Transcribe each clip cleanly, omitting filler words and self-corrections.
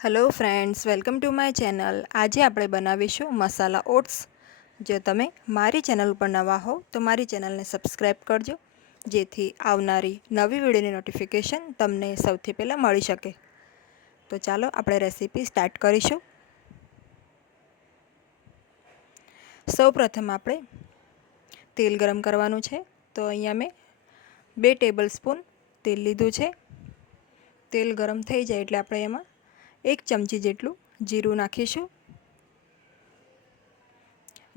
Hello friends, welcome to my channel. આજે આપણે બનાવીશું મસાલા ઓટ્સ. જો તમે મારી ચેનલ ઉપર નવા હો તો મારી ચેનલને સબસ્ક્રાઈબ કરજો, જેથી આવનારી નવી વિડીયોની નોટિફિકેશન તમને સૌથી પહેલાં મળી શકે. તો ચાલો આપણે રેસીપી સ્ટાર્ટ કરીશું. સૌપ્રથમ આપણે તેલ ગરમ કરવાનું છે. તો અહીંયા મેં 2 ટેબલ સ્પૂન તેલ લીધું છે. તેલ ગરમ થઈ જાય એટલે આપણે એમાં 1 ચમચી જેટલું જીરું નાખીશું.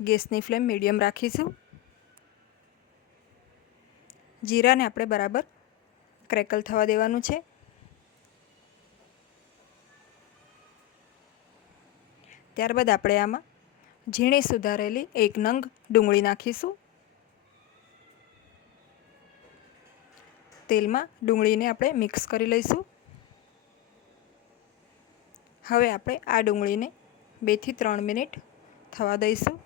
ગેસની ફ્લેમ મીડિયમ રાખીશું. જીરાને આપણે બરાબર ક્રેકલ થવા દેવાનું છે. ત્યારબાદ આપણે આમાં ઝીણી સુધારેલી 1 નંગ ડુંગળી નાખીશું. તેલમાં ડુંગળીને આપણે મિક્સ કરી લઈશું. હવે આપણે આ ડુંગળીને 2 થી 3 મિનિટ થવા દઈશું.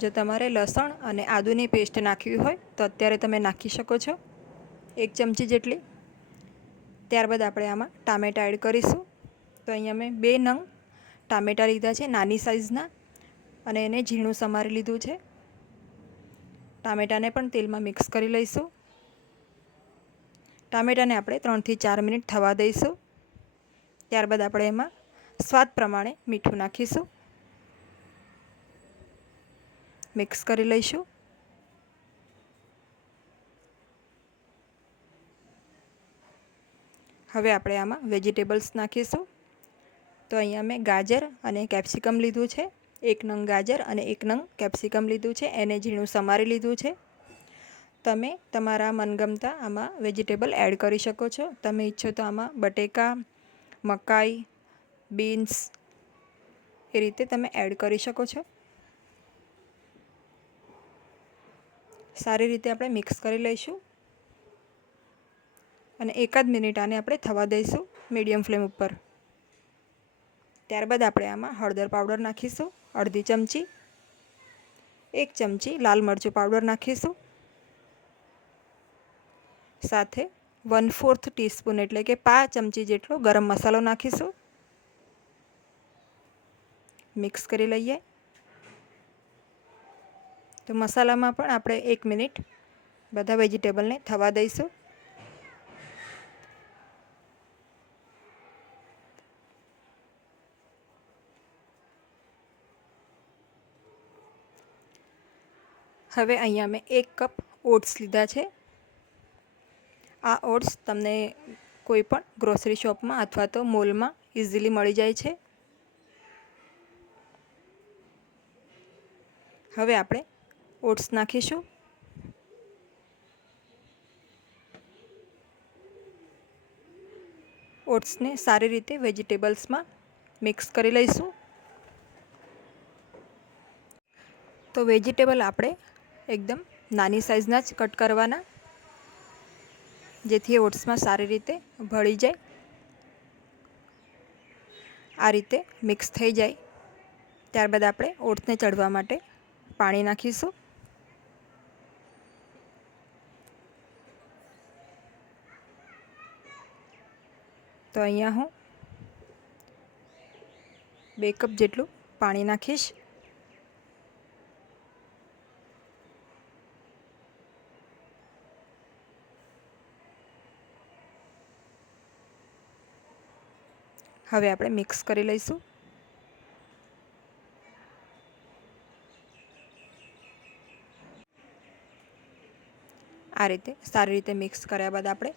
જો તમારે લસણ અને આદુની પેસ્ટ નાખવી હોય તો અત્યારે તમે નાખી શકો છો, 1 ચમચી જેટલી. ત્યારબાદ આપણે આમાં ટામેટાં એડ કરીશું. તો અહીંયા મેં 2 નંગ ટામેટાં લીધા છે, નાની સાઇઝના, અને એને ઝીણું સમારી લીધું છે. ટામેટાને પણ તેલમાં મિક્સ કરી લઈશું. ટામેટાને આપણે 3 થી 4 મિનિટ થવા દઈશું. ત્યારબાદ આપણે એમાં સ્વાદ પ્રમાણે મીઠું નાખીશું. મિક્સ કરી લઈશું. હવે આપણે આમાં વેજીટેબલ્સ નાખીશું. તો અહીંયા મેં ગાજર અને કેપ્સિકમ લીધું છે. 1 નંગ ગાજર અને 1 નંગ કેપ્સિકમ લીધું છે, એને ઝીણું સમારી લીધું છે. તમે તમારા મનગમતા આમાં વેજીટેબલ એડ કરી શકો છો. તમે ઈચ્છો તો આમાં બટેકા, મકાઈ, બીન્સ એ રીતે તમે એડ કરી શકો છો. સારી રીતે આપણે મિક્સ કરી લઈશું અને 1 મિનિટ આને આપણે થવા દઈશું મીડિયમ ફ્લેમ ઉપર. ત્યારબાદ આપણે આમાં હળદર પાવડર નાખીશું, અડધી ચમચી. 1 ચમચી લાલ મરચું પાવડર નાખીશું. સાથે 1/4 ટીસ્પૂન એટલે કે 5 ચમચી જેટલો ગરમ મસાલો નાખીશું. મિક્સ કરી લઈએ. તો મસાલામાં પણ આપણે 1 મિનિટ બધા વેજીટેબલને થવા દઈશું. હવે અહીંયા મેં 1 કપ ઓટ્સ લીધા છે. આ ઓટ્સ તમને કોઈ પણ ગ્રોસરી શોપમાં અથવા તો મોલમાં ઇઝીલી મળી જાય છે. હવે આપણે ઓટ્સ નાખીશું. ઓટ્સને સારી રીતે વેજીટેબલ્સમાં મિક્સ કરી લઈશું. તો વેજીટેબલ આપણે એકદમ નાની સાઇઝના જ કટ કરવાના, જેથી ઓટ્સમાં સારી રીતે ભળી જાય. આ રીતે મિક્સ થઈ જાય ત્યારબાદ આપણે ઓટ્સને ચડવા માટે પાણી નાખીશું. તો અહીંયા હું 2 કપ જેટલું પાણી નાખીશ. હવે આપણે મિક્સ કરી લઈશું. આ રીતે સારી રીતે મિક્સ કર્યા બાદ આપણે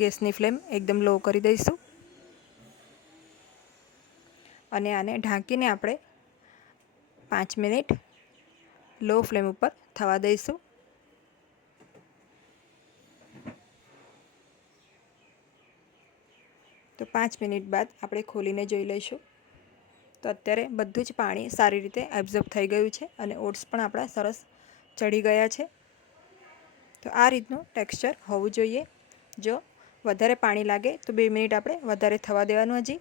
ગેસની ફ્લેમ એકદમ લો કરી દઈશું અને આને ઢાંકીને આપણે 5 મિનિટ લો ફ્લેમ ઉપર થવા દઈશું. તો 5 મિનિટ બાદ આપણે ખોલીને જોઈ લઈશું. તો અત્યારે બધું જ પાણી સારી રીતે એબ્ઝોર્બ થઈ ગયું છે અને ઓટ્સ પણ આપણા સરસ ચડી ગયા છે. તો આ રીતનું ટેક્સચર હોવું જોઈએ. જો વધારે પાણી લાગે તો 2 મિનિટ આપણે વધારે થવા દેવાનું હજી.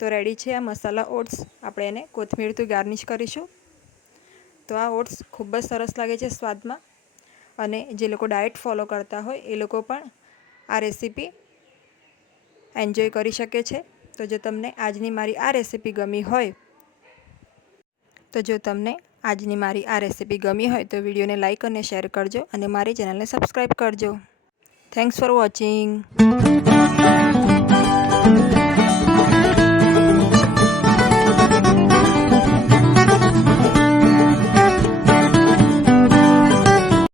તો રેડી છે આ મસાલા ઓટ્સ. આપણે એને કોથમીરથી ગાર્નિશ કરીશું. તો આ ઓટ્સ ખૂબ જ સરસ લાગે છે સ્વાદમાં, અને જે લોકો ડાયટ ફોલો કરતા હોય એ લોકો પણ આ રેસીપી એન્જોય કરી શકે છે. તો જો તમને આજની મારી આ રેસીપી ગમી હોય તો વિડીયોને લાઇક અને શેર કરજો અને મારી ચેનલને સબસ્ક્રાઈબ કરજો. Thanks for watching.